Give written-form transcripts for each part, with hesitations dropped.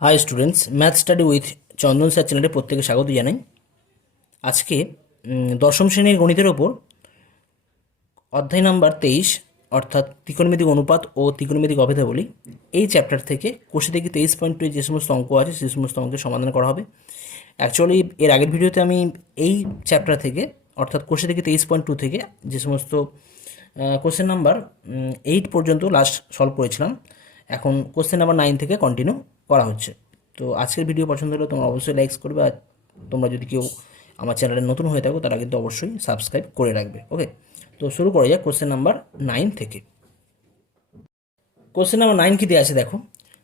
High students, math study with Chandan sir চ্যানেলে প্রত্যেকে স্বাগত জানাই। আজকে দশম শ্রেণীর গণিতের ওপর অধ্যায় নাম্বার 23 অর্থাৎ ত্রিকোণমিতিক অনুপাত ও ত্রিকোণমিতিক অভেদাবলী এই চ্যাপ্টার থেকে কোষে থেকে 23.2 যে সমস্ত অঙ্ক আছে সেই সমস্ত অঙ্কের সমাধান করা হবে। অ্যাকচুয়ালি এর আগের ভিডিওতে আমি এই চ্যাপ্টার থেকে অর্থাৎ কোষে থেকে 23.2 থেকে যে সমস্ত কোশ্চেন নাম্বার 8 পর্যন্ত লাস্ট সলভ করেছিলাম, এখন কোশ্চেন নাম্বার 9 থেকে কন্টিনিউ করা হচ্ছে। তো আজকের ভিডিও পছন্দ হলে তোমরা অবশ্যই লাইকস করবে, আর তোমরা যদি কেউ আমার চ্যানেলে নতুন হয়ে থাকো তারা কিন্তু অবশ্যই সাবস্ক্রাইব করে রাখবে। ওকে, তো শুরু করা যাক কোশ্চেন নাম্বার 9 থেকে। কোশ্চেন নাম্বার 9 কী দেওয়া আছে দেখো,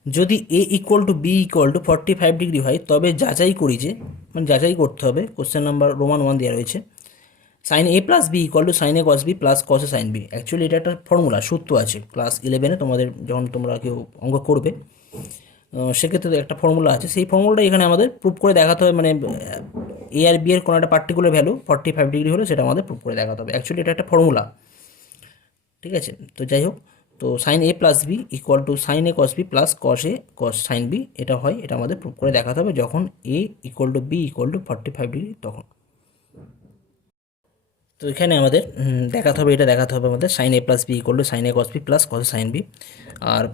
যদি A equal to B equal to 45 degree হয় তবে যাচাই করি যে, মানে যাচাই করতে হবে। কোশ্চেন নাম্বার রোমান 1 দেওয়া রয়েছে, sine A plus B equal to sine A cos B plus cos A sine B. Actually এটা একটা ফর্মুলা, সূত্র আছে ক্লাস 11-এ তোমাদের যখন তোমরা কেউ অঙ্ক করবে সেক্ষেত্রে একটা ফর্মুলা আছে, সেই ফর্মুলাটা এখানে আমাদের প্রুভ করে দেখাতে হবে। মানে এ আর বি এর কোনো একটা পার্টিকুলার ভ্যালু 45 ডিগ্রি হলে সেটা আমাদের প্রুভ করে দেখাতে হবে। অ্যাকচুয়ালি এটা একটা ফর্মুলা, ঠিক আছে। তো যাই হোক, তো sine A plus B equal to sine A cos B plus cos A cos sine B এটা হয়, এটা আমাদের প্রুভ করে দেখাতে হবে যখন A equal to B equal to 45 degree তখন। তো এখানে আমাদের দেখাতে হবে, এটা দেখাতে হবে আমাদের sine A plus B equal to sine A cos B plus cos sine B. আর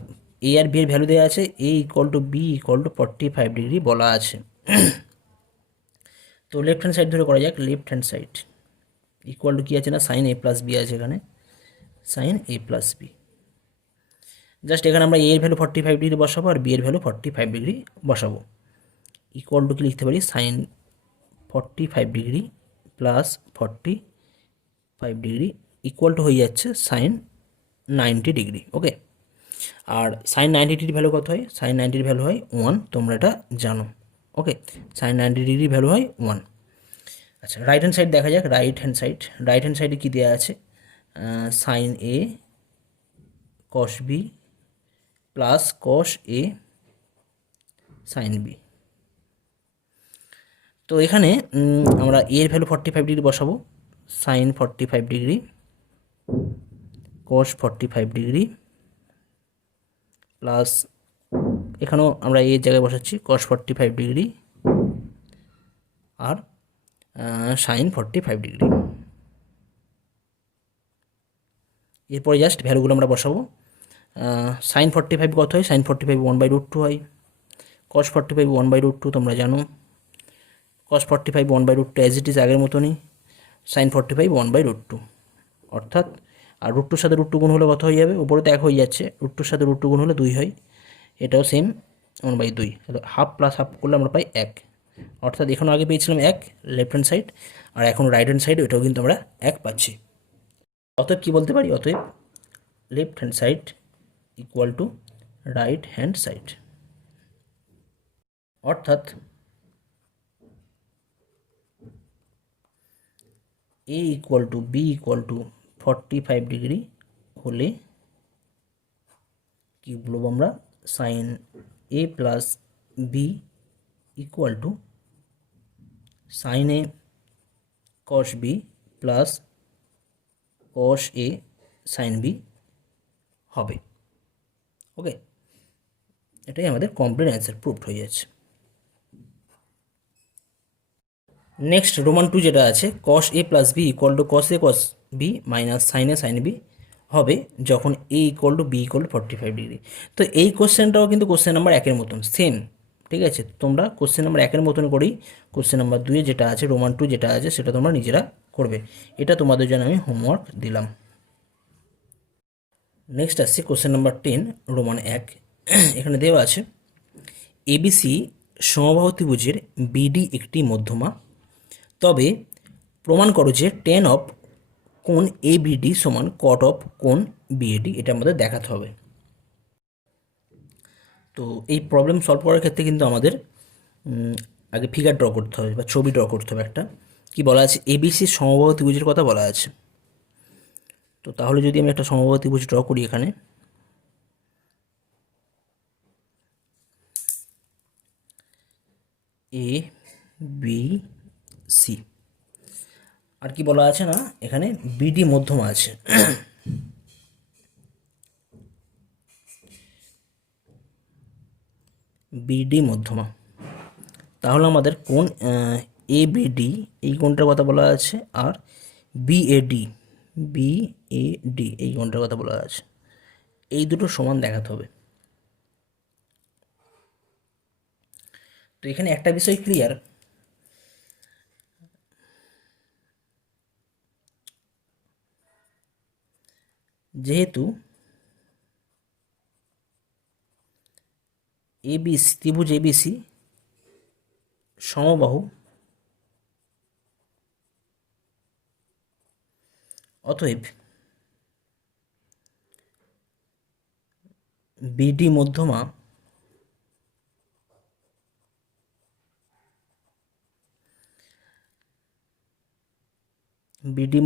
এ আর বি এর ভ্যালু দেওয়া আছে, A equal to B equal to 45 degree বলা আছে। তো লেফট হ্যান্ড সাইড ধরে করা যাক, left hand side equal to কী আছে না, সাইন এ প্লাস বি আছে এখানে, sine A plus B. Just এখানে আমরা এ এর ভ্যালু 45 ডিগ্রি বসাবো আর বি এর ভ্যালু 45 ডিগ্রি বসাবো। ইকুয়াল টু কি লিখতে পারি, sine 45 degree plus 45 degree equal to হয়ে যাচ্ছে সাইন 90 ডিগ্রি। ওকে, আর সাইন 90 ডিগ্রি ভ্যালু কত হয়, সাইন 90 ভ্যালু হয় 1, তোমরা এটা জানো। ওকে, সাইন 90 ডিগ্রি ভ্যালু হয় 1। আচ্ছা, রাইট হ্যান্ড সাইড দেখা যাক, right hand side, right hand সাইডে কী দেওয়া আছে, sine A cos B plus cos A sine B. তো এখানে আমরা এর ভ্যালু 45 ডিগ্রি বসাবো, sine 45 degree cos 45 degree plus এখানেও আমরা এর জায়গায় বসাচ্ছি কস 45 ডিগ্রি আর সাইন 45 ডিগ্রি। এরপরে জাস্ট ভ্যালুগুলো আমরা বসাবো। সাইন 45 কত হয়, সাইন 45 1/√2 হয়, কস 45 1/√2 তোমরা জানো, কস 45 1/√2 অ্যাজ ইট ইজ আগের মতনই, সাইন 45 1/√2 অর্থাৎ, আর √2 সাথে √2 গুণ হলে কত হয়ে যাবে, উপরে তো 1 হয়ে যাচ্ছে, √2 সাথে √2 গুণ হলে 2 হয়, এটাও সেম 1/2। তাহলে হাফ প্লাস হাফ করলে আমরা পাই 1, অর্থাৎ এখানে আগে পেয়েছিলাম 1 লেফট হ্যান্ড সাইড, আর এখন রাইট হ্যান্ড সাইড ওইটাও কিন্তু আমরা 1 পাচ্ছি। অতএব কী বলতে পারি, অতএব left hand side equal to right hand side, অর্থাৎ A equal to B equal to 45 degree হলে কী বলবো আমরা, sine A plus B equal to sine A cos B plus cos A sine B হবে। ওকে, এটাই আমাদের complete answer proofed হয়ে যাচ্ছে। নেক্সট রোমান 2 যেটা আছে, cos A plus B equal to cos A cos B minus sine A sine B হবে যখন A equal to B equal to 45 degree. তো এই কোশ্চেনটাও কিন্তু কোশ্চেন নাম্বার 1-এর মতন সেম, ঠিক আছে। তোমরা কোশ্চেন নাম্বার 1-এর মতন করেই কোশ্চেন নাম্বার 2-এ যেটা আছে, রোমান 2 যেটা আছে সেটা তোমরা নিজেরা করবে, এটা তোমাদের জন্য আমি হোমওয়ার্ক দিলাম। নেক্সট আসছে কোশ্চেন নাম্বার 10 রোমান 1। এখানে দেওয়া আছে এবিসি সমবাহু ত্রিভুজের বিডি একটি মধ্যমা, তবে প্রমাণ করো যে টেন অফ কোণ এবিডি সমান কট অফ কোণ বিএডি, এটা আমাদের দেখাতে হবে। তো এই প্রবলেম সলভ করার ক্ষেত্রে কিন্তু আমাদের আগে ফিগার ড্র করতে হবে বা ছবি ড্র করতে হবে একটা। কি বলা আছে, এবিসি সমবাহু ত্রিভুজের কথা বলা আছে। তো তাহলে যদি আমি একটা সমবাহু ত্রিভুজ ড্র করি এখানে, এ বি সি, আর কি বলা আছে না, এখানে বিডি মধ্যমা আছে। বিডি মধ্যমা। তাহলে আমাদের কোণ এ বিডি এই কোণটার কথা বলা আছে, আর বিএডি এই কোণটার কথা বলা আছে। এই দুটো সমান দেখাতে হবে। তো এখানে একটা বিষয় ক্লিয়ার, যেহেতু এবিসি ত্রিভুজ এবিসি সমবাহু, অতএব বিডি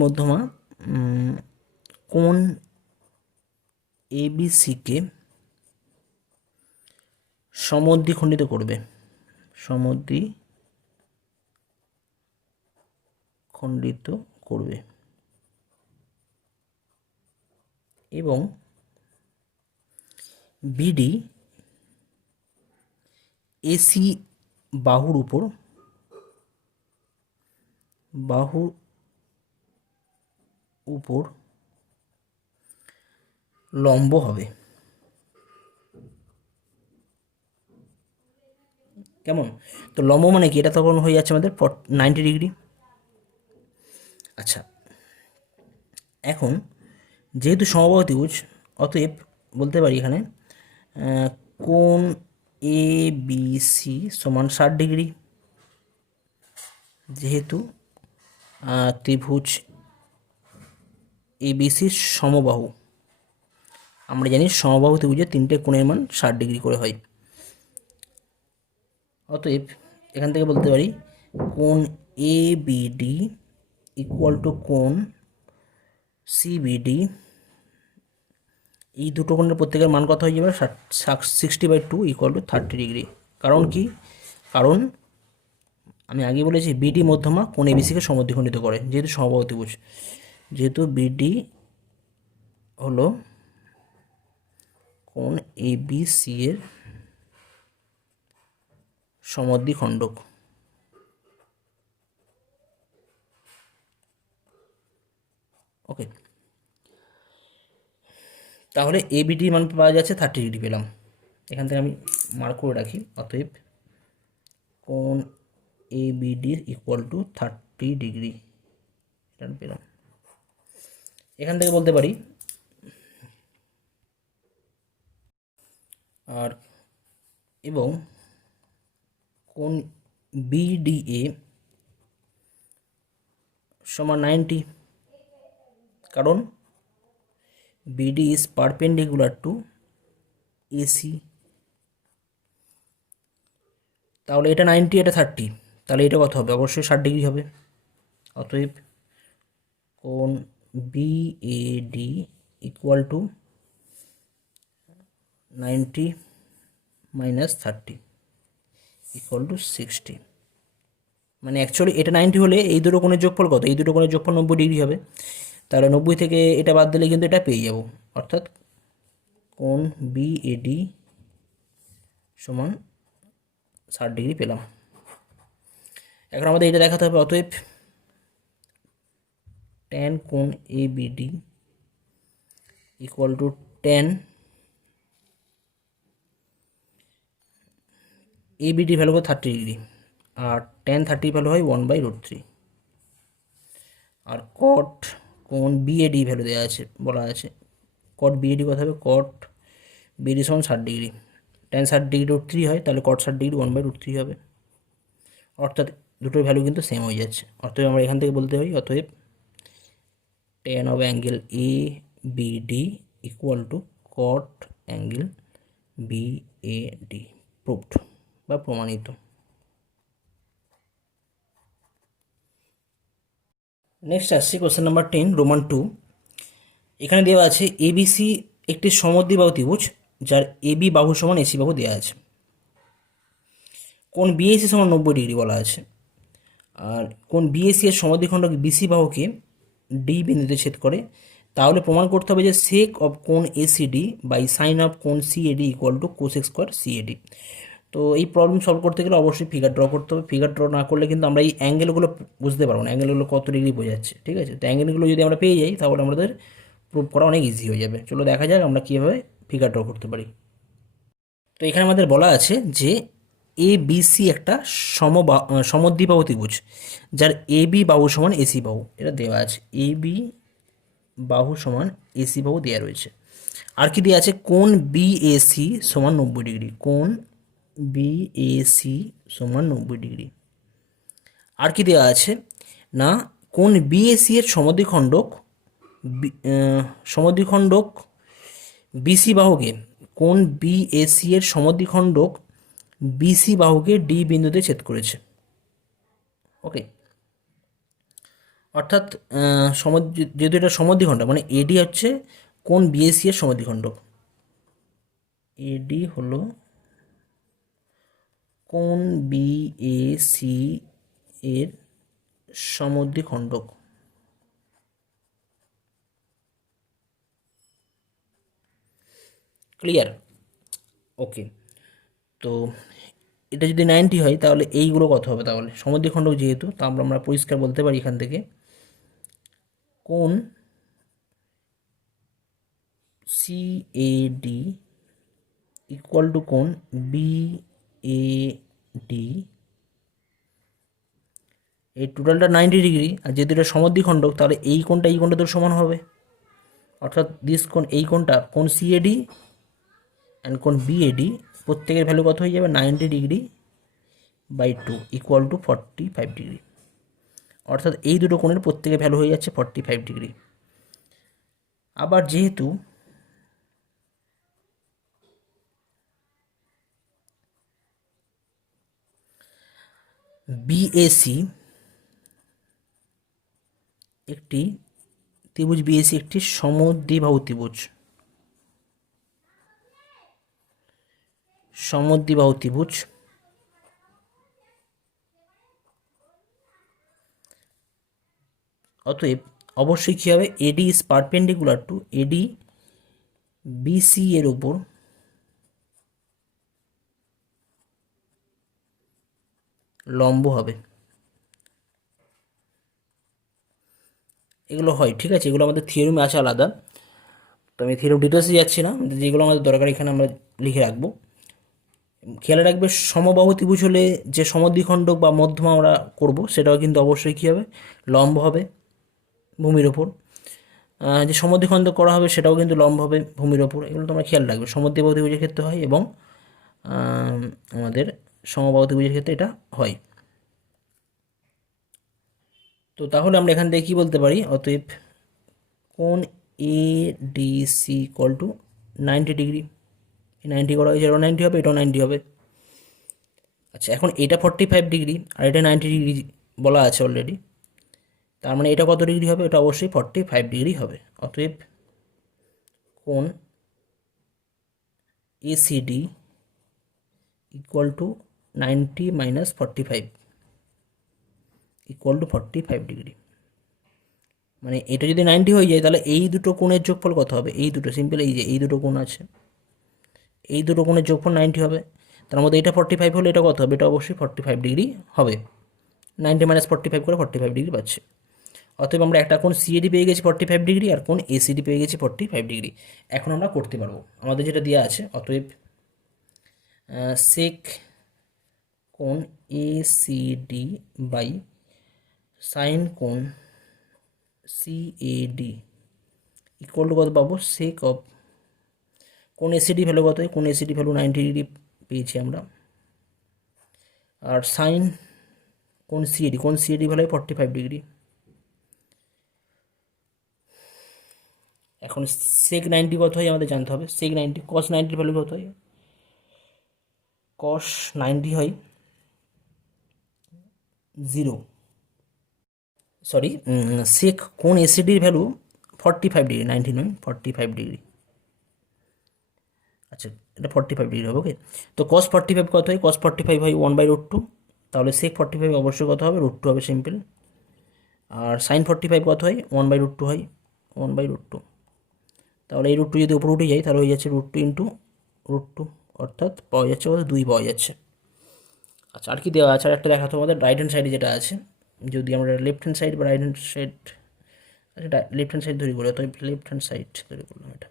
মধ্যমা কোণ এবিসিকে সমদ্বিখণ্ডিত করবে, এবং বিডি এসি বাহুর উপর লম্ব হবে। কেমন? তো লম্ব মানে কি? এটা তখন হয়ে যাচ্ছে আমাদের 90 ডিগ্রি। আচ্ছা, এখন যেহেতু সমবাহু ত্রিভুজ, অতএব বলতে পারি এখানে কোণ এ বি সি সমান 60 ডিগ্রি। যেহেতু ত্রিভুজ এবিসি সমবাহু, আমরা জানি সমবাহু ত্রিভুজের তিনটে কোণের মান 60 ডিগ্রি করে হয়। অতএব এখান থেকে বলতে পারি কোণ এ বিডি ইকুয়াল টু কোণ সিবিডি, এই দুটো কোণের প্রত্যেকের মান কত হয়ে যাবে? 60/2 ইকুয়াল টু 30 ডিগ্রি। কারণ কি? কারণ আমি আগে বলেছি বিডি মধ্যমা কোণ এবিসিকে সমদ্বিখণ্ডিত করে, যেহেতু সমবাহু ত্রিভুজ, যেহেতু বিডি হলো কোণ এবিসি এর সমদ্বিখণ্ডক। ওকে, তাহলে এবিডি মান পাওয়া যাচ্ছে 30 ডিগ্রি পেলাম। এখান থেকে আমি মার্ক করে রাখি। অতএব কোণ এবিডি ইকুয়াল টু 30 ডিগ্রি এটা পেলাম। এখান থেকে বলতে পারি আর এবং কোণ বিডিএ সমান 90, কারণ BD is perpendicular to AC. তাহলে এটা 90, এটা 30, তাহলে এটা কত হবে? অবশ্যই 60 ডিগ্রি হবে। অতএব কোণ BAD equal to 90 minus 30 equal to 60। মানে অ্যাকচুয়ালি এটা 90 হলে এই দুটো কোণের যোগফল কত? এই দুটো কোণের যোগফল 90 ডিগ্রি হবে। তাহলে 90 থেকে এটা বাদ দিলে কিন্তু এটা পেয়ে যাব, অর্থাৎ কোণ বিএডি সমান 60 ডিগ্রি পেলাম। এখন আমাদের এটা দেখাতে হবে। অতএব tan কোণ ABD equal to tan ABD value হয় 30 ডিগ্রি, আর tan 30 ভ্যালু হয় 1/√3, আর cot কোণ বিএডি ভ্যালু দেওয়া আছে, বলা আছে cot বিএডি কত হবে? cot বিএডি সমান 60 ডিগ্রি, tan 60 ডিগ্রি √3 হয়, তাহলে cot 60 ডিগ্রি 1/√3 হবে। অর্থাৎ দুটোর ভ্যালু কিন্তু সেম হয়ে যাচ্ছে। অতএব আমরা এখান থেকে বলতে পারি অতএব tan of angle ABD equal to cot angle BAD, proved বা প্রমাণিত। নেক্সট আসছি কোশ্চেন নাম্বার 10 রোমান 2। এখানে দেওয়া আছে এবিসি একটি সমদ্বিবাহু ত্রিভুজ যার এবি বাহু সমান এসি বাহু দেওয়া আছে। কোণ বিএসি সমান 90 ডিগ্রি বলা আছে, আর কোণ বিএসি এর সমদ্বিখণ্ডক বিসি বাহুকে ডি বিন্দুতে ছেদ করে। তাহলে প্রমাণ করতে হবে যে সেক অফ কোণ এসিডি বাই সাইন অফ কোণ CAD equal to cosec square CAD. তো এই প্রবলেম সলভ করতে গেলে অবশ্যই ফিগার ড্র করতে হবে। ফিগার ড্র না করলে কিন্তু আমরা এই অ্যাঙ্গেলগুলো বুঝতে পারবো না, অ্যাঙ্গেলগুলো কত ডিগ্রি বোঝাচ্ছে, ঠিক আছে। তো অ্যাঙ্গেলগুলো যদি আমরা পেয়ে যাই তাহলে আমাদের প্রুভ করা অনেক ইজি হয়ে যাবে। চলো দেখা যাক আমরা কীভাবে ফিগার ড্র করতে পারি। তো এখানে আমাদের বলা আছে যে এ বি সি একটা সমদ্বিবাহু ত্রিভুজ, যার এ বি বাহু সমান এসি বাহু, এটা দেওয়া আছে। এ বি বাহু সমান এসি বাহু দেওয়া রয়েছে। আর কি দেওয়া আছে, কোণ বিএসি সমান 90 ডিগ্রি, কোণ বিএসি সমান 90 ডিগ্রি। আর কি দেওয়া আছে না, কোণ বিএসি এর সমদ্বিখণ্ডক বিসি বাহুকে, কোণ বিএসি এর সমদ্বিখণ্ডক বিসি বাহুকে ডি বিন্দুতে ছেদ করেছে। ওকে, অর্থাৎ যেহেতু এটা সমদ্বিখণ্ডক মানে এডি হচ্ছে কোণ বিএসি এর সমদ্বিখণ্ডক, এডি হলো কোণ বিএসি এর সমদ্বিখণ্ডক। ক্লিয়ার? ওকে, তো এটা যদি 90 হয় তাহলে এইগুলো কত হবে, তাহলে সমদ্বিখণ্ডক যেহেতু, তা আমরা পরিষ্কার বলতে পারি এখান থেকে কোণ সিএডি ইকুয়াল টু কোণ বিএডি, এই টোটালটা 90 ডিগ্রি, আর যেহেতু এটা সমদ্বিখণ্ডক তাহলে এই কোণটা তো সমান হবে। অর্থাৎ দিস কোণ, এই কোণটা কোণ সিএডি অ্যান্ড কোণ বিএডি প্রত্যেকের ভ্যালু কত হয়ে যাবে, 90 degree by 2 equal to 45 degree. অর্থাৎ এই দুটো কোণের প্রত্যেকের ভ্যালু হয়ে যাচ্ছে 45 ডিগ্রি। আবার যেহেতু বিএসি একটি ত্রিভুজ, বিএসি একটি সমদ্বিবাহু ত্রিভুজ, অতএব অবশ্যই কী হবে, AD is perpendicular to, AD BC এর উপর লম্ব হবে। এগুলো হয়, ঠিক আছে, এগুলো আমাদের থিওরিমে আছে আলাদা, তো আমি থিওরিম ডিটেলসে যাচ্ছি না, যেগুলো আমাদের দরকার এখানে আমরা লিখে রাখবো। খেয়াল রাখবে সমবাহু ত্রিভুজ হলে যে সমদ্বিখণ্ডক বা মধ্যমা আমরা করব সেটাও কিন্তু অবশ্যই কী হবে, লম্ব হবে ভূমির ওপর। যে সমদ্বিখণ্ডক করা হবে সেটাও কিন্তু লম্ব হবে ভূমির ওপর। এগুলো তোমরা খেয়াল রাখবে, সমদ্বিবাহু ত্রিভুজের ক্ষেত্রে হয় এবং আমাদের সমবাহু ত্রিভুজের ক্ষেত্রে এটা হয়। তো তাহলে আমরা এখান থেকে কী বলতে পারি, অতএব কোণ এ ডিসি ইকুয়াল টু 90 ডিগ্রি, 90 করা হয়েছে, এটাও 90 হবে, এটাও 90 হবে। আচ্ছা, এখন এটা 45 ডিগ্রি আর এটা 90 ডিগ্রি বলা আছে অলরেডি, তার মানে এটা কত ডিগ্রি হবে, এটা অবশ্যই 45 ডিগ্রি হবে। অতএব কোণ ACD equal to 90 minus 45 equal to 45 degree. মানে এটা যদি 90 হয়ে যায় তাহলে এই দুটো কোণের যোগফল কত হবে, এই দুটো সিম্পল, এই যে এই দুটো কোণ আছে, এই দুটো কোণের যোগফল 90 হবে। তার মধ্যে এটা 45 হলে এটা কত হবে, এটা অবশ্যই 45 ডিগ্রি হবে। 90 মাইনাস 45 করে 45 ডিগ্রি পাচ্ছে। অতএব আমরা একটা কোণ সিএডি পেয়ে গেছি 45 ডিগ্রি আর কোণ এসিডি পেয়ে গেছি 45 ডিগ্রি। এখন আমরা করতে পারবো, আমাদের যেটা দেওয়া আছে, অতএব সেক কোণ এসিডি বাই সাইন কোণ সিএডি ইকুয়াল টু কত পাবো, সেক অফ কোণ এসিডি ভ্যালু কত হয়, কোণ এসিডি ভ্যালু 90 ডিগ্রি পেয়েছি আমরা, আর সাইন কোণ সিএডি ভ্যালু হয় 45 ডিগ্রি। এখন সেক 90 কত হয় আমাদের জানতে হবে, সেক 90 কস 90 ভ্যালু কত হয়, কস 90 হয় 0, সরি সেক কোণ এসিডির ভ্যালু 45 ডিগ্রি, 90 নয় 45 ডিগ্রি। আচ্ছা, এটা 45 ডিগ্রি হবে। ওকে, তো কস 45 কত হয়, কস 45 হয় 1/√2, তাহলে সেক 45 অবশ্যই কত হবে, √2 হবে সিম্পল। আর সাইন 45 কত হয়, 1/√2 হয়, 1/√2। তাহলে এই √2 যদি উপরে উঠে যায় তাহলে হয়ে যাচ্ছে √2 ইন্টু √2, অর্থাৎ পাওয়া যাচ্ছে কত, 2 পাওয়া যাচ্ছে। আচ্ছা, আর কি দেওয়া আছে, আর একটা দেখাতো আমাদের রাইট হ্যান্ড সাইডে যেটা আছে, যদি আমরা লেফট হ্যান্ড সাইড বা রাইট হ্যান্ড সাইড, আচ্ছা লেফট হ্যান্ড সাইড তৈরি করি, অর্থাৎ লেফট হ্যান্ড সাইড তৈরি করলাম এটা।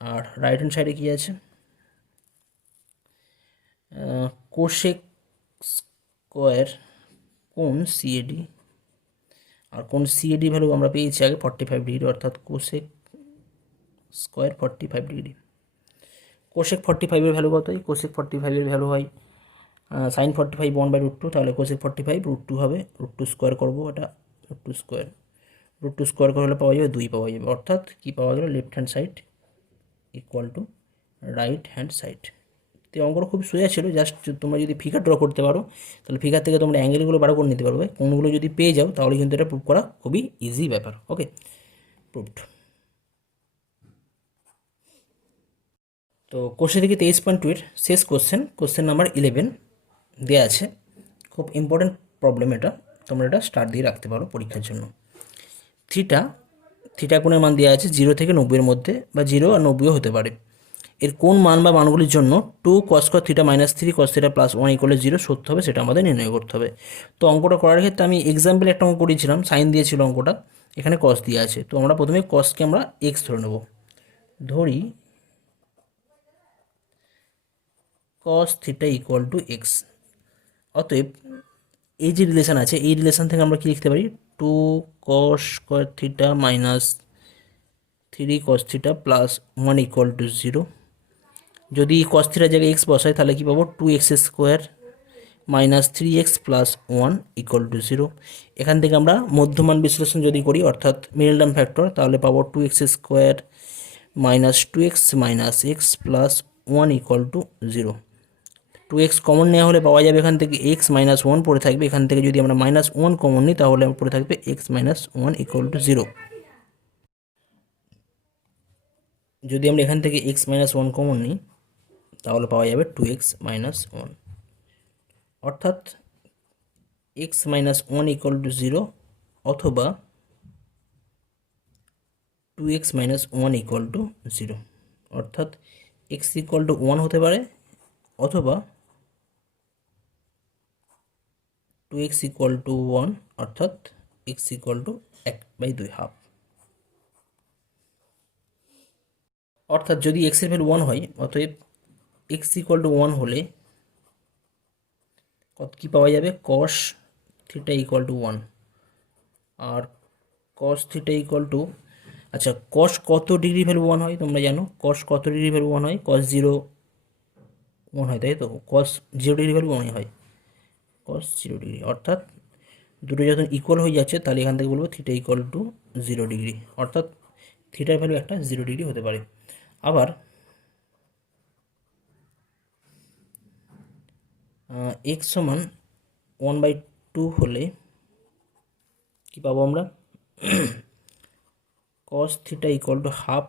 আর রাইট হ্যান্ড সাইডে কী আছে, কোশেক স্কোয়ার কোণ সিএডি, আর কোণ সিএডি ভ্যালু আমরা পেয়েছি আগে 45 ডিগ্রি, অর্থাৎ কোশেক স্কোয়ার 45 ডিগ্রি। কোশেক 45-এর ভ্যালু কত হয়, কোশেক 45-এর ভ্যালু হয় সাইন 45 1/√2, তাহলে কোশেক 45 √2 হবে, √2 স্কোয়ার করবো, এটা √2 স্কোয়ার, √2 স্কোয়ার করলে পাওয়া যাবে 2 পাওয়া যাবে, অর্থাৎ কী পাওয়া গেল, left hand side equal to right hand side. তো অঙ্কটা খুব সোজা ছিল, জাস্ট তোমরা যদি ফিগার ড্র করতে পারো তাহলে ফিগার থেকে তোমরা অ্যাঙ্গেলগুলো বার করে নিতে পারবে, কোনগুলো যদি পেয়ে যাও তাহলে কিন্তু এটা প্রুভ করা খুবই ইজি ব্যাপার। ওকে, প্রুভড। তো কোশ্চেন থেকে 23.2 এর শেষ কোশ্চেন নাম্বার 11 দেওয়া আছে, খুব ইম্পর্টেন্ট প্রবলেম এটা, তোমরা এটা স্টার্ট দিয়ে রাখতে পারো পরীক্ষার জন্য। থিটা কোণের মান দেওয়া আছে 0 থেকে 90-এর মধ্যে, বা 0 আর 90ও হতে পারে। এর কোন মান বা মানগুলির জন্য 2 cos θ - 3 cos θ + 1 = 0 সত্য হবে, সেটা আমাদের নির্ণয় করতে হবে। তো অঙ্কটা করার ক্ষেত্রে আমি এক্সাম্পল একটা অঙ্ক করেছিলাম, সাইন দিয়েছিল অঙ্কটা, এখানে কস দিয়ে আছে। তো আমরা প্রথমে কসকে আমরা এক্স ধরে নেব, ধরি cos θ = x। অতএব এই যে রিলেশান আছে, এই রিলেশান থেকে আমরা কি লিখতে পারি, 2 cos θ - 3 cos θ + 1 = 0। যদি cos θ জায়গায় x বসাই তাহলে কি পাবো, 2x² - 3x + 1 = 0। এখান থেকে আমরা মধ্যমান বিশ্লেষণ যদি করি, অর্থাৎ মিডল টার্ম ফ্যাক্টর, তাহলে পাবো 2x² - 2x - x + 1 = 0। 2x common নেওয়া হলে পাওয়া যাবে এখান থেকে x - 1 পড়ে থাকবে, এখান থেকে যদি আমরা -1 কমন নিই তাহলে পড়ে থাকবে x - 1 = 0। যদি আমরা এখান থেকে x - 1 কমন নিই তাহলে পাওয়া যাবে 2x - 1, অর্থাৎ x - 1 = 0, অথবা 2x - 1 = 0, অর্থাৎ x = 1 হতে পারে, অথবা 2x = 1, অর্থাৎ x = 1/2 হাফ। অর্থাৎ যদি x এর ভ্যালু 1 হয়, অতএব x = 1 হলে কী পাওয়া যাবে, cos θ = 1, আর cos θ = আচ্ছা cos কত ডিগ্রি ভ্যালু 1 হয় তোমরা জানো, cos কত ডিগ্রি ভ্যালু 1 হয়, cos 0 1 হয়, তাই তো, cos 0 ডিগ্রি ভ্যালু 1 হয়, cos 0 ডিগ্রি, অর্থাৎ দুটো যখন ইকুয়াল হয়ে যাচ্ছে তাহলে এখান থেকে বলবো θ = 0 ডিগ্রি, অর্থাৎ থিটার ভ্যালু একটা 0 ডিগ্রি হতে পারে। আবার x = 1/2 হলে কি পাবো আমরা, cos θ = হাফ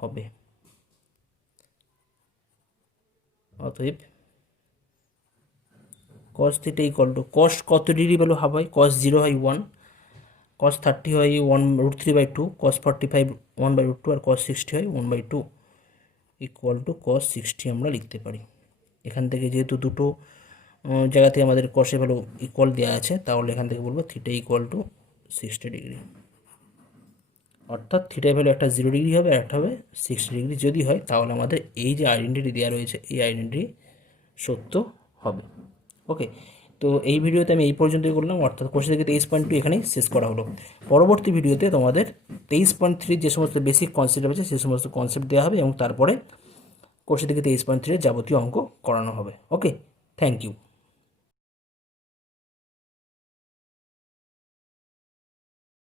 হবে। অতএব cos θ = cos কত ডিগ্রি ভ্যালু হাফ হয়, cos 0 হয় 1, cos 30 হয় 1√3/2, cos 45 1/2, আর cos 60 হয় 1/2 = cos 60 আমরা লিখতে পারি। এখান থেকে যেহেতু দুটো জায়গাতে আমাদের cos এর ভ্যালু ইকুয়াল দেওয়া আছে, তাহলে এখান থেকে বলবো θ = 60 ডিগ্রি, অর্থাৎ থিটার ভ্যালু একটা 0 ডিগ্রি হবে আর একটা হবে 60 ডিগ্রি। যদি হয় তাহলে আমাদের এই যে আইডেন্টিটি দেওয়া রয়েছে এই আইডেন্টিটি সত্য হবে। ওকে, তো এই ভিডিওতে আমি এই পর্যন্তই করলাম, অর্থাৎ কোশ্চেন থেকে 23.2 এখানেই শেষ করা হলো। পরবর্তী ভিডিওতে তোমাদের 23.3 যে সমস্ত বেসিক কনসেপ্ট আছে সেই সমস্ত কনসেপ্ট দেওয়া হবে, এবং তারপরে কোশ্চেন থেকে 23.3 যাবতীয় অঙ্ক করানো হবে। ওকে, থ্যাংক ইউ।